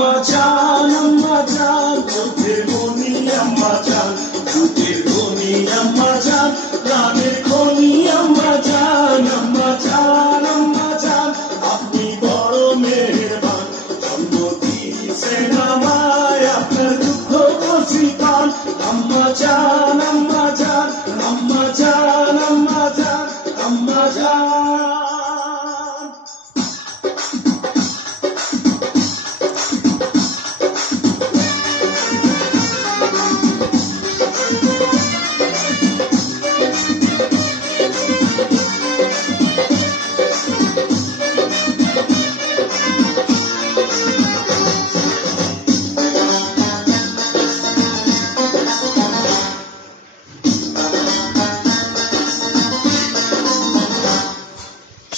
আম্মা জান চোখের মনি আম্মা জান দুধের ধনী আম্মা জান প্রাণের খনি আম্মা জান আপনি বড় মেহেরবান জন্ম দিয়েছেন আমায় আপনার দুঃখ বুঝি পান আম্মা জান আম্মা জান আম্মা জান আম্মা জান আম্মা জান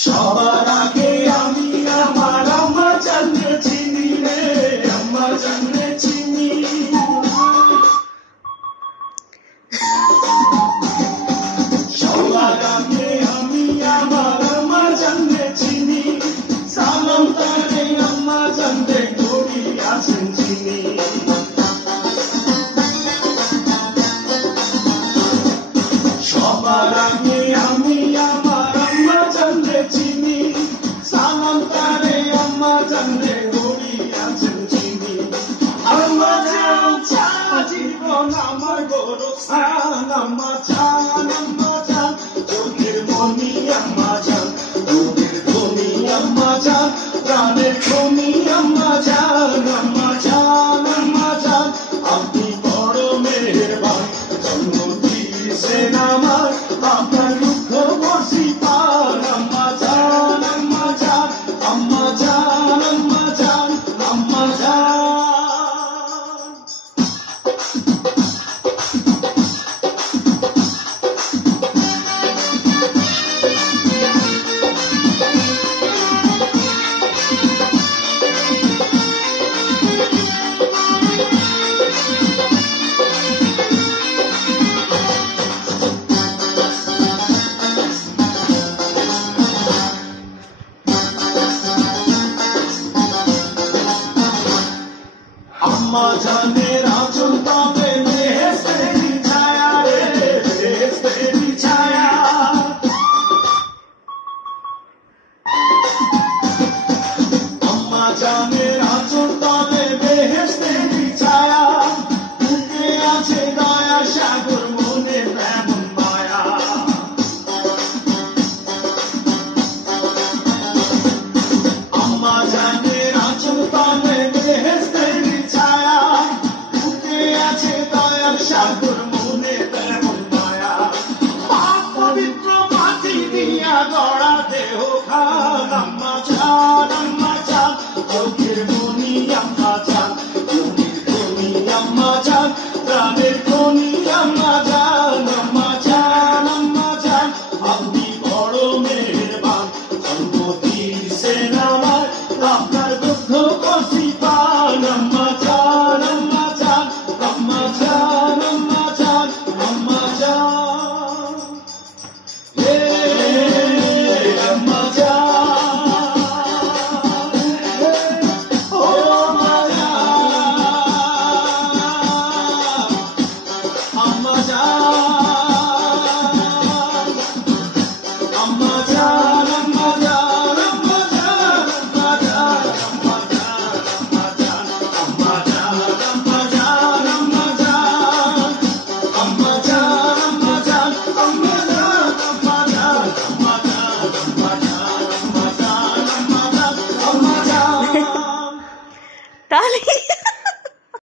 সবার আগে আমি আমার আম্মা জানকে চিনি রে আম্মা জানকে চিনি সবার আগে আমি আমার আম্মা জানকে চিনি সালাম তারে আম্মা জানকে করি আছেন চিনি সবার আগে আমি আমার আম্মা জানকে চিনি সালাম তারে আম্মা জানকে করি আছেন চিনি আম্মা জান ছাড়া জীবন আমার বড় ছান আম্মা জান চোখের মনি আম্মা জান দুধের ধনী আম্মা জান প্রাণের খনি আম্মা জান আপনি বড় মেহেরবান জন্ম দিয়েছেন আমার আপনার দুঃখ বসি পান আম্মা জান আম্মা জান আম্মা জান আম্মা জান আম্মা জান আম্মা জানের আঁচল পাবে বেহেশতেরি ছায়া রে বেহেশতেরি ছায়া আম্মা জানের আঁচল পাবে বেহেশতেরি ছায়া বুকে আছে দয়া সাগর মনে তেমন মায়া আম্মা জানের আঁচল পাবে বেহেশতেরি ছায়া বুকে আছে দয়ার সাগর মনে তেমন মায়া পাপ পবিত্র মাটি দিয়া গড়া দেহ খান আম্মা জান চোখের মনি আম্মা জান দুধের ধনী আম্মা জান প্রাণের খনি আম্মা